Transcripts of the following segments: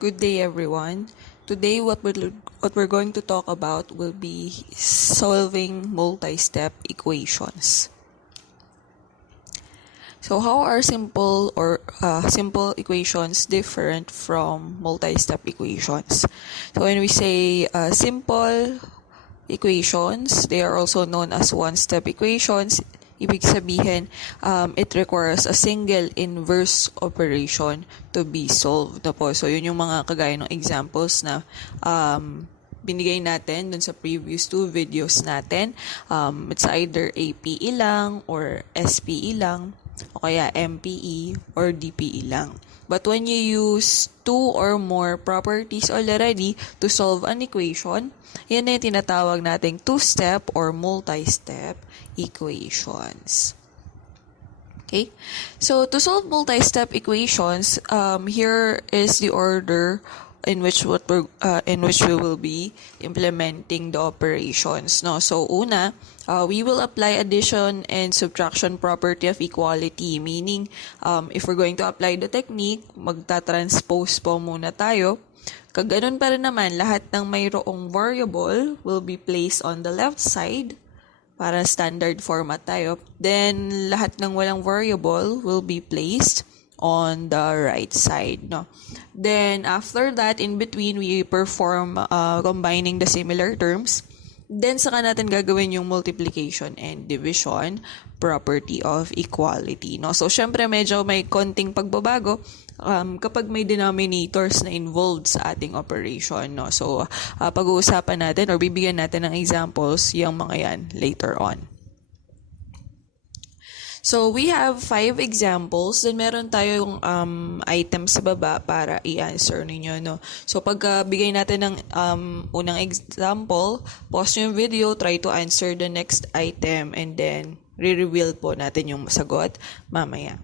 Good day, everyone. Today, what we're going to talk about will be solving multi-step equations. So, how are simple equations different from multi-step equations? So, when we say simple equations, they are also known as one-step equations. Ibig sabihin, it requires a single inverse operation to be solved. No po? So, yun yung mga kagaya ng examples na binigay natin dun sa previous two videos natin. It's either APE lang or SPE lang o kaya MPE or DPE lang. But when you use two or more properties already to solve an equation, yan na yung tinatawag nating two-step or multi-step equations. Okay? So, to solve multi-step equations, here is the order in which we will be implementing the operations. No? So, una, we will apply addition and subtraction property of equality. Meaning, if we're going to apply the technique, magta-transpose po muna tayo. Kaganon pa rin naman, lahat ng mayroong variable will be placed on the left side para standard format tayo. Then, lahat ng walang variable will be placed on the right side. No? Then, after that, in between, we perform combining the similar terms. Then, saka natin gagawin yung multiplication and division property of equality. No? So, syempre, medyo may konting pagbabago kapag may denominators na involved sa ating operation. No? So, pag-uusapan natin or bibigyan natin ng examples yung mga yan later on. So, we have 5 examples. Then, meron tayong items sa baba para i-answer ninyo. No? So, pag bigay natin ng unang example, pause yung video, try to answer the next item, and then re-reveal po natin yung sagot mamaya.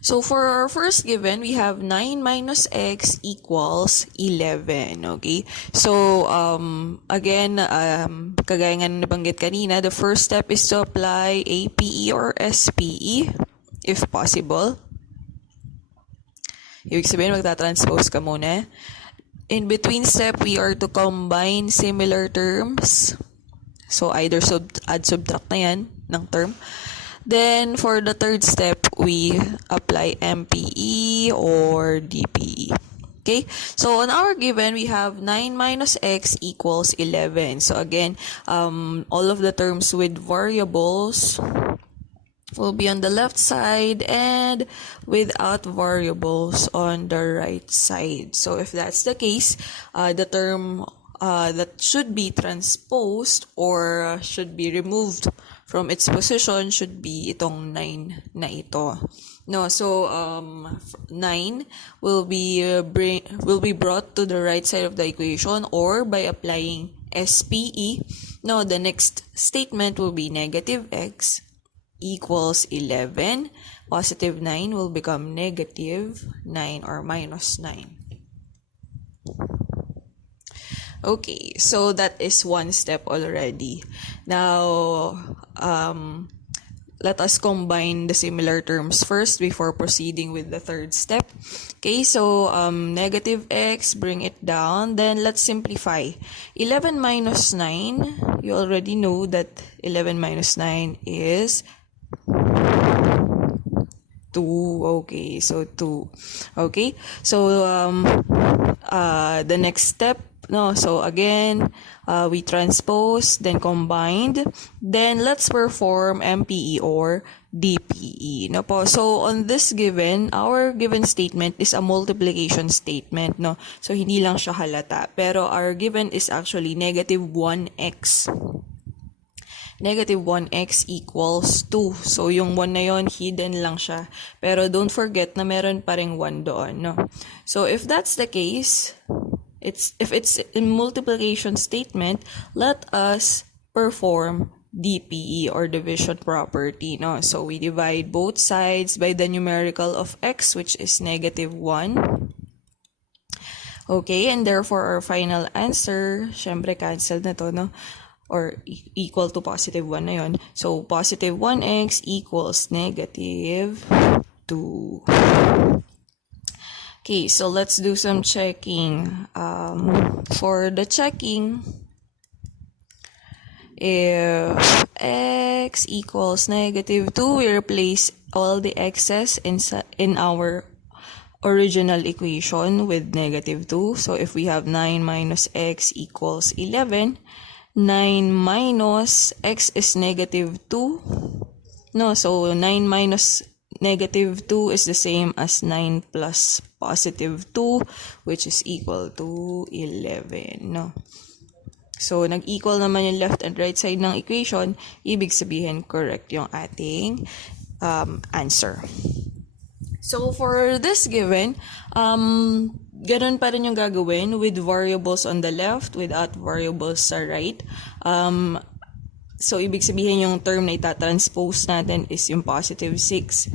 So, for our first given, we have 9 minus x equals 11. Okay? So, again, kagaya nga nabanggit kanina, the first step is to apply APE or SPE, if possible. Ibig sabihin, magta-transpose ka muna. In between step, we are to combine similar terms. So, either add, subtract na yan ng term. Then, for the third step, we apply MPE or DPE. Okay? So, on our given, we have 9 minus x equals 11. So, again, all of the terms with variables will be on the left side and without variables on the right side. So, if that's the case, the term that should be transposed or should be removed from its position should be itong 9 na ito. No, so 9 will be brought to the right side of the equation or by applying SPE. No, the next statement will be negative x equals 11. Positive 9 will become negative 9 or minus 9. Okay, so that is one step already. Now, let us combine the similar terms first before proceeding with the third step. Okay, so negative x, bring it down. Then let's simplify. 11 minus 9, you already know that 11 minus 9 is 2. Okay, so 2. Okay, so the next step, no, so again, we transpose, then combined, then let's perform MPE or DPE. No po? So on this given, our given statement is a multiplication statement. No? So hindi lang siya halata. Pero our given is actually negative 1x. Negative 1x equals 2. So, yung 1 na yon hidden lang siya. Pero don't forget na meron pa ring 1 doon. No? So, if that's the case, if it's a multiplication statement, let us perform DPE or division property. No? So, we divide both sides by the numerical of x, which is negative 1. Okay, and therefore, our final answer, syempre cancel na to, no? Or equal to positive 1 na yun. So, positive 1x equals negative 2. Okay, so let's do some checking. For the checking, if x equals -2, we replace all the x's in our original equation with -2. So if we have 9 minus x equals 11, 9 minus x is -2. No, so 9 minus -2 is the same as 9 plus +2, which is equal to 11. No? So, nag-equal naman yung left and right side ng equation, ibig sabihin correct yung ating answer. So, for this given, ganun pa rin yung gagawin with variables on the left, without variables sa right. So, ibig sabihin yung term na itatranspose natin is yung +6.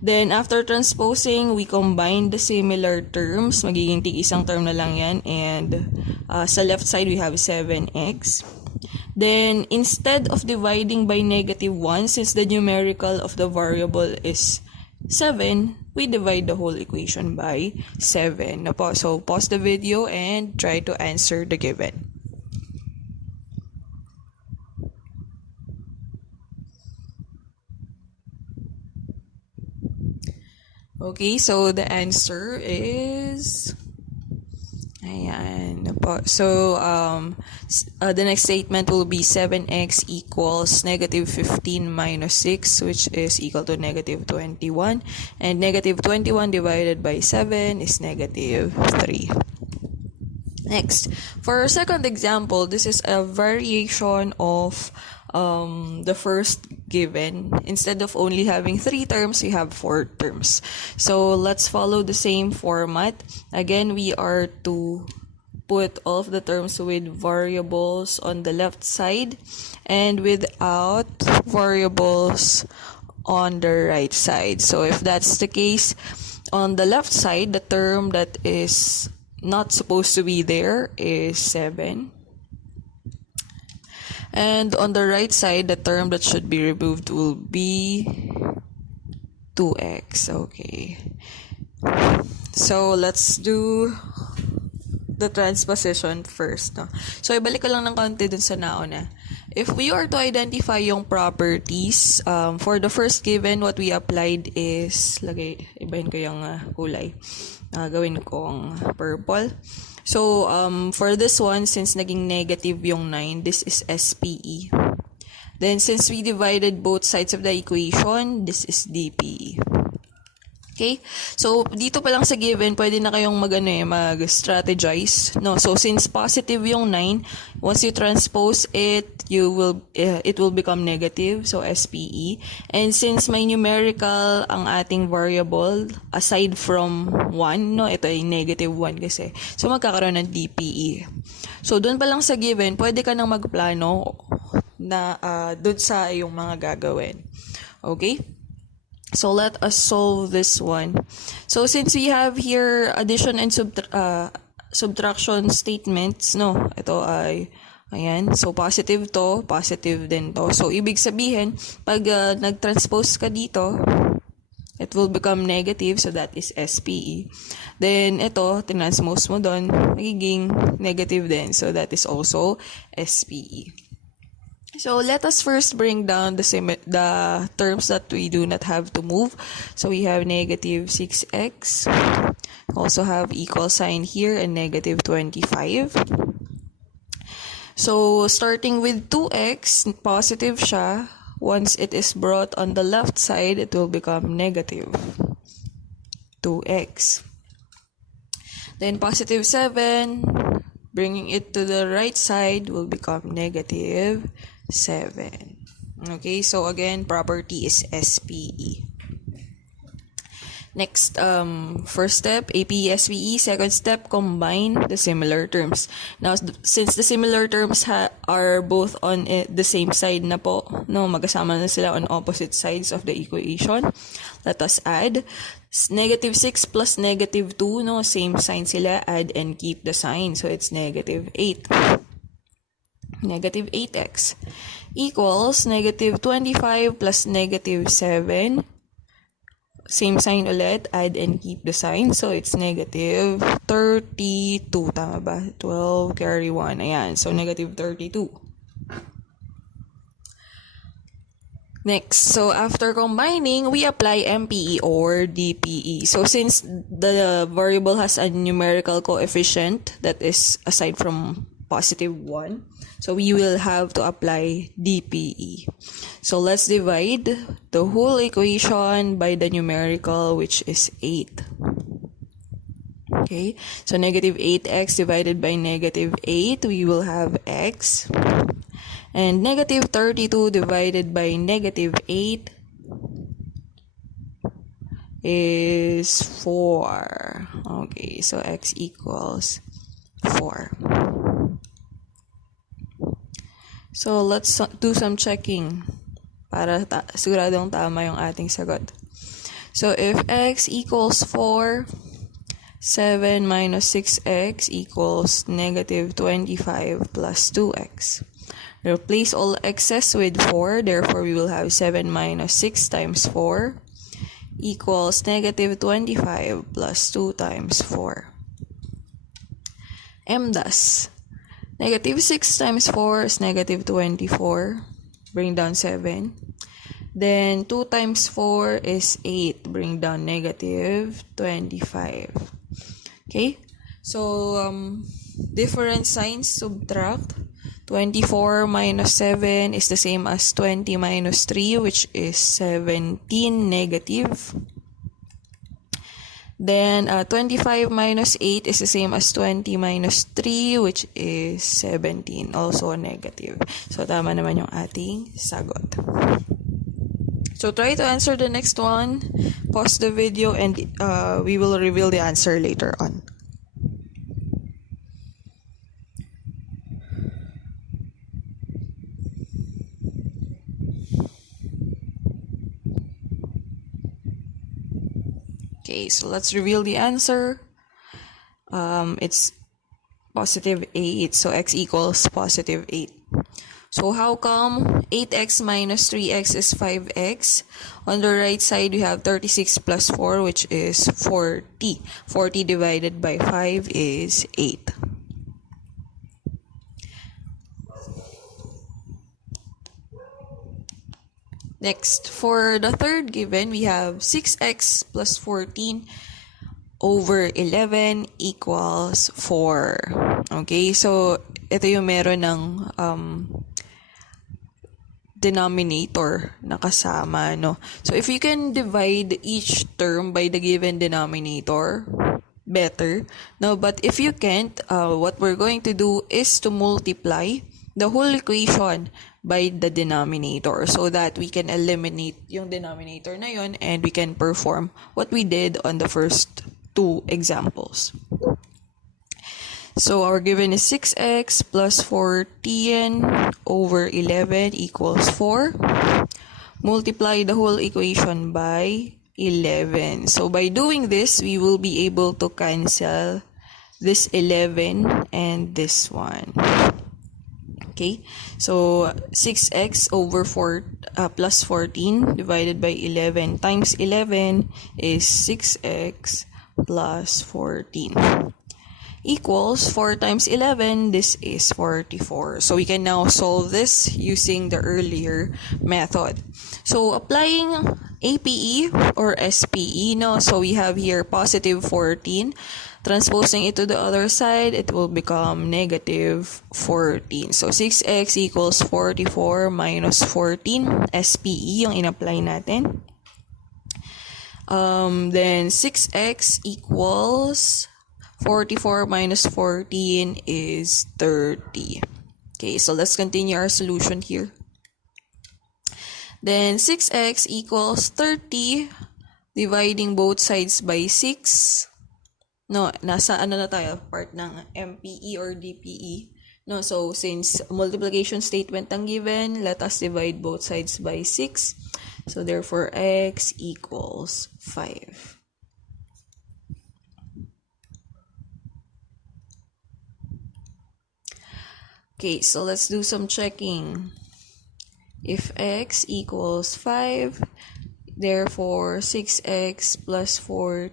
Then, after transposing, we combine the similar terms. Magiging tig-isang term na lang yan. And sa left side, we have 7x. Then, instead of dividing by -1, since the numerical of the variable is 7, we divide the whole equation by 7. So, pause the video and try to answer the given. Okay, so the answer is... Ayan po. So, the next statement will be 7x equals -15 minus 6, which is equal to -21. And -21 divided by 7 is -3. Next, for our second example, this is a variation of the first given. Instead of only having 3 terms, we have 4 terms. So let's follow the same format. Again, we are to put all of the terms with variables on the left side and without variables on the right side. So if that's the case, on the left side, the term that is not supposed to be there is 7. And on the right side, the term that should be removed will be 2x. Okay. So, let's do the transposition first. No? So, ibalik ko lang ng konti dun sa nauna. If we are to identify yung properties, for the first given, what we applied is, ibahin ko yung kulay. Gawin kong purple. So, for this one, since naging negative yung 9, this is SPE. Then, since we divided both sides of the equation, this is DPE. Okay? So, dito pa lang sa given, pwede na kayong mag-strategize. No? So, since positive yung 9, once you transpose it, it will become negative. So, SPE. And since may numerical ang ating variable, aside from 1, no? Ito ay -1 kasi. So, magkakaroon ng DPE. So, dun pa lang sa given, pwede ka nang magplano na dun sa yung mga gagawin. Okay? So, let us solve this one. So, since we have here addition and subtraction statements, no? Ito ay, ayan. So, positive to, positive din to. So, ibig sabihin, pag nag-transpose ka dito, it will become negative. So, that is SPE. Then, ito, tinranspose mo doon, magiging negative din. So, that is also SPE. So, let us first bring down the terms that we do not have to move. So, we have -6x. Also have equal sign here and -25. So, starting with 2x, positive siya. Once it is brought on the left side, it will become negative 2x. Then, +7, bringing it to the right side will become -7. Okay, so again, property is SPE. Next, first step, APE, SPE. Second step, combine the similar terms. Now, since the similar terms are both on the same side na po, no, magkasama na sila on opposite sides of the equation. Let us add. -6 plus -2, no, same sign sila, add and keep the sign. So, it's -8. -8x equals -25 plus -7. same sign ulit, add and keep the sign. So, it's negative 32. Tama ba? 12 carry 1. Ayan. So, negative 32. Next, so after combining, we apply MPE or DPE. So since the variable has a numerical coefficient that is aside from positive 1, so we will have to apply DPE. So let's divide the whole equation by the numerical, which is 8. Okay, so negative 8x divided by negative 8, we will have x. And negative 32 divided by negative 8 is 4. Okay, so x equals 4. So let's do some checking para siguradong tama yung ating sagot. So if x equals 4, 7 minus 6x equals negative 25 plus 2x. Replace all x's with 4, therefore we will have 7 minus 6 times 4 equals negative 25 plus 2 times 4. M thus, negative 6 times 4 is negative 24, bring down 7. Then 2 times 4 is 8, bring down negative 25. Okay, so different signs, subtract. 24 minus 7 is the same as 20 minus 3, which is 17 negative. Then 25 minus 8 is the same as 20 minus 3, which is 17, also negative. So tama naman yung ating sagot. So try to answer the next one. Pause the video and we will reveal the answer later on. Okay, so let's reveal the answer. It's positive 8, so x equals positive 8. So how come 8x minus 3x is 5x? On the right side, we have 36 plus 4, which is 40. 40 divided by 5 is 8. Next, for the third given, we have 6x plus 14 over 11 equals 4. Okay, so ito yung meron ng denominator na kasama, no? So if you can divide each term by the given denominator, better. No, but if you can't, what we're going to do is to multiply the whole equation by the denominator so that we can eliminate yung denominator na yun and we can perform what we did on the first two examples. So our given is 6x plus 14 over 11 equals 4. Multiply the whole equation by 11. So by doing this, we will be able to cancel this 11 and this one. Okay, so 6x over 4 plus 14 divided by 11 times 11 is 6x plus 14 equals 4 times 11. This is 44. So we can now solve this using the earlier method. So applying APE or SPE, no? So we have here positive 14. Transposing it to the other side, it will become negative 14. So 6x equals 44 minus 14. SPE yung in-apply natin. Then 6x equals 44 minus 14 is 30. Okay, so let's continue our solution here. Then 6x equals 30, dividing both sides by 6. No, nasa ano na tayo, part ng MPE or DPE. No, so since multiplication statement ang given, let us divide both sides by 6. So therefore, x equals 5. Okay, so let's do some checking. If x equals 5, Therefore, 6x plus 14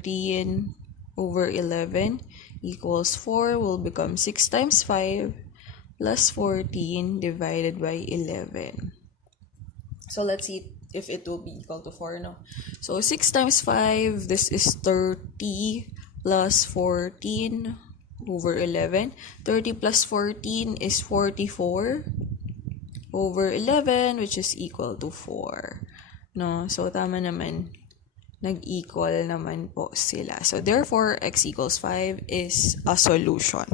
over 11 equals 4 will become 6 times 5 plus 14 divided by 11. So let's see if it will be equal to 4, no? So 6 times 5, this is 30 plus 14 over 11. 30 plus 14 is 44 over 11, which is equal to 4. No? So tama naman. Nag-equal naman po sila. So therefore, x equals 5 is a solution.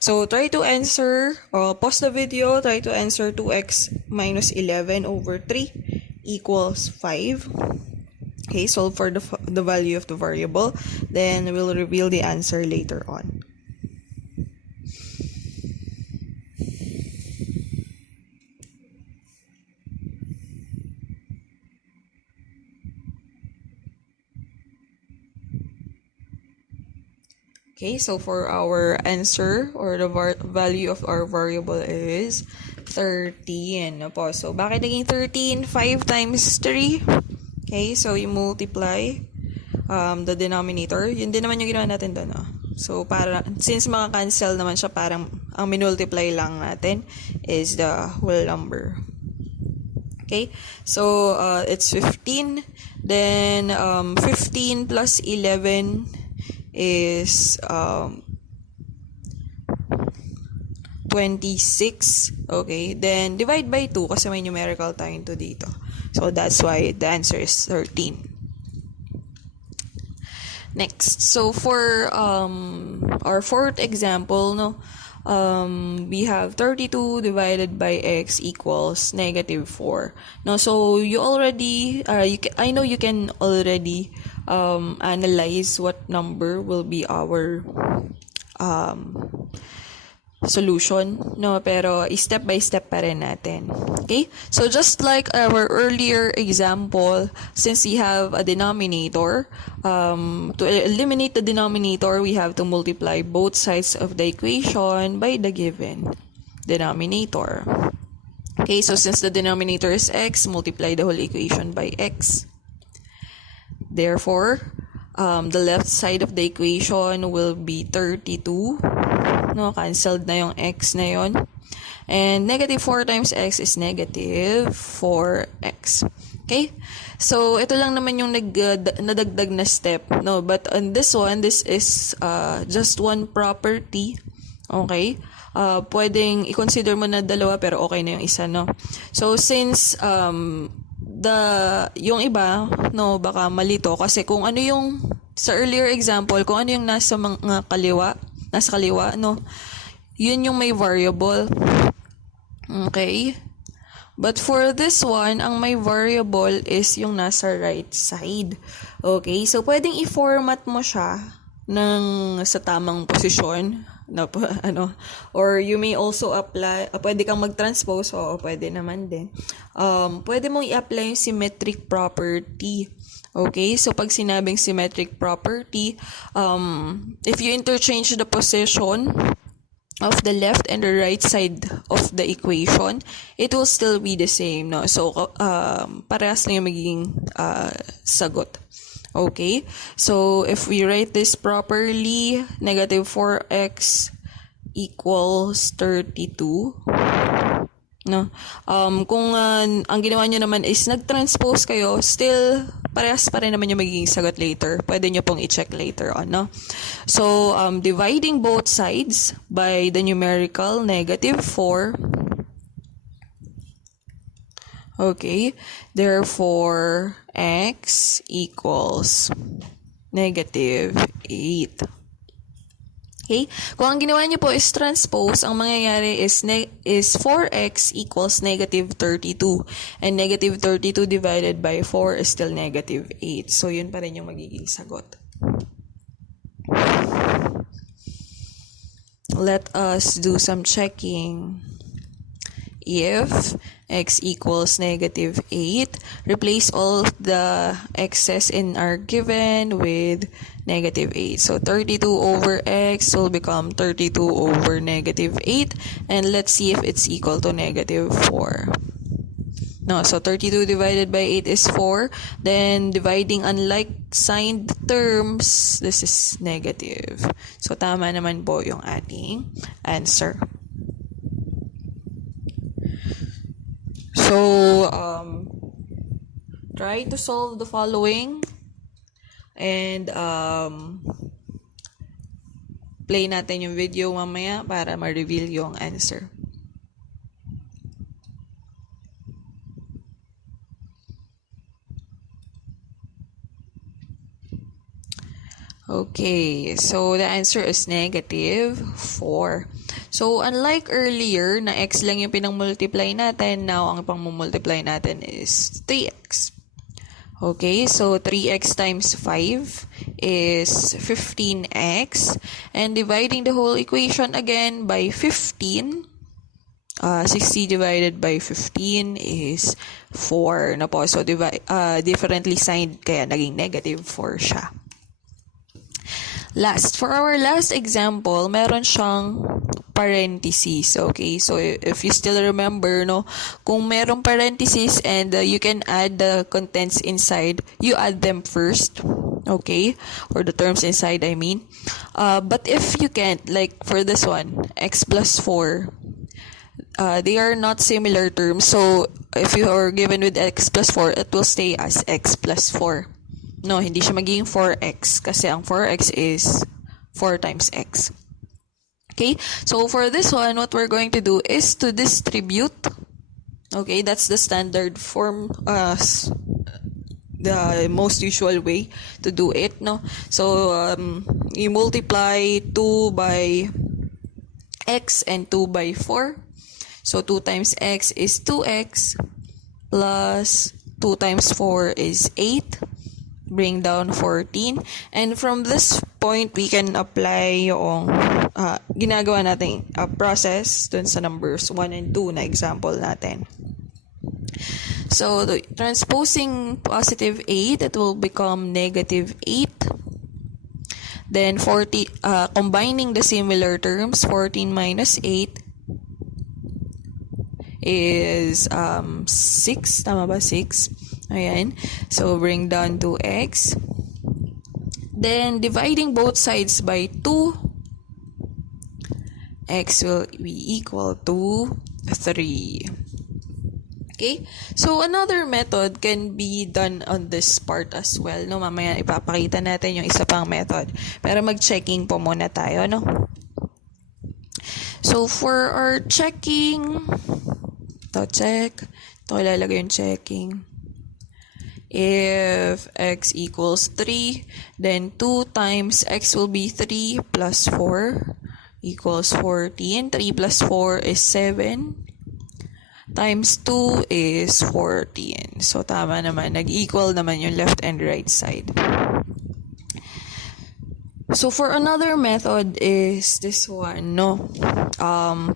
So try to answer, pause the video, try to answer 2x minus 11 over 3 equals 5. Okay, solve for the value of the variable. Then we'll reveal the answer later on. Okay, so for our answer, or the value of our variable is 13. Po. So, bakit naging 13? 5 times 3. Okay, so you multiply the denominator. Yun din naman yung ginawa natin doon. No? So, since maka-cancel naman siya, parang ang minultiply lang natin is the whole number. Okay, so it's 15. Then, 15 plus 11 is 26. Okay, then divide by 2 kasi may numerical tayo into dito. So that's why the answer is 13. Next, so for our fourth example, no, we have 32 divided by x equals negative 4. No, so you already, I know you can already analyze what number will be our solution, no, pero step by step pa rin natin. Okay, so just like our earlier example, since we have a denominator, to eliminate the denominator, we have to multiply both sides of the equation by the given denominator. Okay, so since the denominator is x, multiply the whole equation by x. Therefore, the left side of the equation will be 32. No, cancelled na yung x na yon. And negative 4 times x is negative 4x. Okay? So, ito lang naman yung nadagdag na step. No, but on this one, this is just one property. Okay? Pwedeng i-consider mo na dalawa pero okay na yung isa, no? So, since yung iba, no, baka malito kasi kung ano yung sa earlier example, kung ano yung nasa kaliwa, no, yun yung may variable. Okay? But for this one, ang may variable is yung nasa right side. Okay? So, pwedeng i-format mo siya sa tamang posisyon. Or you may also apply, pwede kang mag-transpose, o pwede naman din. Pwede mong i-apply yung symmetric property. Okay, so pag sinabing symmetric property, if you interchange the position of the left and the right side of the equation, it will still be the same, no? So, parehas lang yung magiging sagot. Okay, so if we write this properly, negative 4x equals 32. No? Kung ang ginawa nyo naman is nag-transpose kayo, still parehas pa rin naman yung magiging sagot later. Pwede nyo pong i-check later on, no? So, dividing both sides by the numerical negative 4. Okay, therefore, x equals negative 8. Okay? Kung ang ginawa niyo po is transpose, ang mangyayari is 4x equals negative 32. And negative 32 divided by 4 is still negative 8. So, yun pa rin yung magiging sagot. Let us do some checking. If x equals negative 8, replace all the x's in our given with negative 8. So, 32 over x will become 32 over negative 8. And let's see if it's equal to negative 4. No, so 32 divided by 8 is 4. Then, dividing unlike signed terms, this is negative. So, tama naman po yung ating answer. So, try to solve the following. And, play natin yung video mamaya para ma-reveal yung answer. Okay, so the answer is negative 4. So, unlike earlier na x lang yung pinang-multiply natin, now ang pang-multiply natin is 3x. Okay, so 3x times 5 is 15x. And dividing the whole equation again by 15, 60 divided by 15 is 4 na po. So, differently signed, kaya naging negative 4 siya. Last, for our last example, meron siyang parentheses. Okay, so if you still remember, no, kung merong parentheses and you can add the contents inside, you add them first. Okay, or the terms inside, I mean. But if you can't, like for this one, x plus 4, they are not similar terms. So if you are given with x plus 4, it will stay as x plus 4. No, hindi siya magiging 4x kasi ang 4x is 4 times x. Okay, so for this one, what we're going to do is to distribute. Okay, that's the standard form, the most usual way to do it, no? So, you multiply 2 by x and 2 by 4. So, 2 times x is 2x plus 2 times 4 is 8. Bring down 14. And from this point, we can apply yung ginagawa nating process dun sa numbers 1 and 2 na example natin. So, transposing positive 8, it will become negative 8. Then, combining the similar terms, 14 minus 8 is 6. Tama ba? 6. Ayan. So, bring down to x. Then, dividing both sides by 2, x will be equal to 3. Okay? So, another method can be done on this part as well. No? Mamaya ipapakita natin yung isa pang method. Pero mag-checking po muna tayo, no? So, for our checking, check. Ito, ilalagay yung checking. If x equals 3, then 2 times x will be 3 plus 4 equals 14. 3 plus 4 is 7. Times 2 is 14. So, tama naman. Nag-equal naman yung left and right side. So, for another method is this one, no?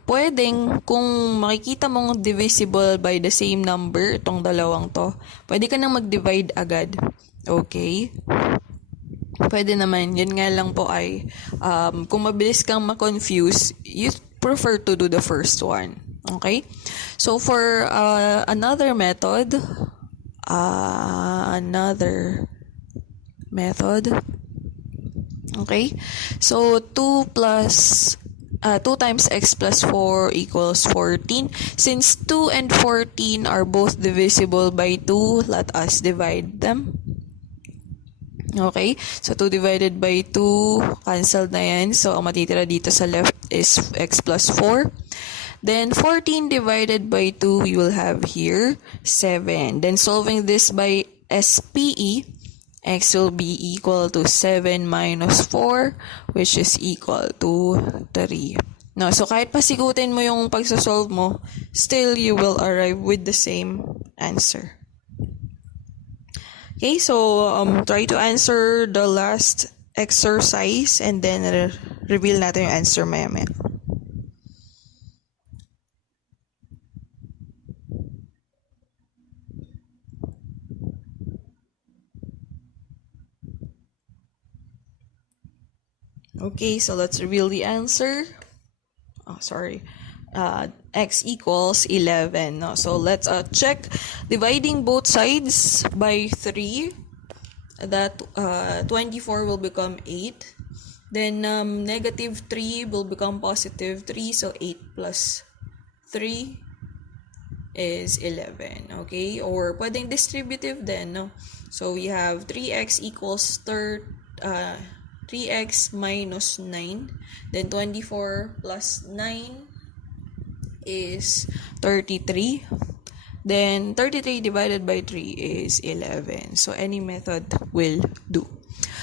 Pwedeng, kung makikita mong divisible by the same number, itong dalawang to, pwede ka nang mag-divide agad. Okay? Pwede naman. Yun nga lang po ay, kung mabilis kang ma-confuse, you prefer to do the first one. Okay? So, for another method, okay? So, 2 times x plus 4 equals 14. Since 2 and 14 are both divisible by 2, let us divide them. Okay? So, 2 divided by 2, cancelled na yan. So, ang matitira dito sa left is x plus 4. Then, 14 divided by 2, you will have here 7. Then, solving this by SPE, x will be equal to 7 minus 4, which is equal to 3. No, so kahit pasigutin mo yung pagsasolve mo, still you will arrive with the same answer. Okay, so try to answer the last exercise and then reveal natin yung answer maya-maya. Okay, so let's reveal the answer. Oh, sorry. x equals 11. No? So let's check. Dividing both sides by 3, that 24 will become 8. Then negative 3 will become positive 3. So 8 plus 3 is 11. Okay? Or pwedeng distributive then. No? So we have 3x equals 3x minus 9. Then 24 plus 9 is 33. Then 33 divided by 3 is 11. So any method will do.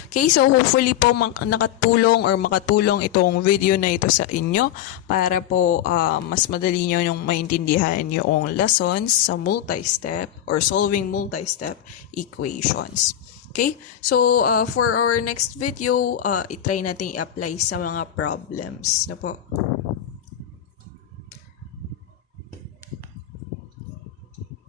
Okay, so hopefully po makatulong itong video na ito sa inyo para po mas madali nyo yung maintindihan yung lessons sa multi-step or solving multi-step equations. Okay, so for our next video, itry natin i-apply sa mga problems na po.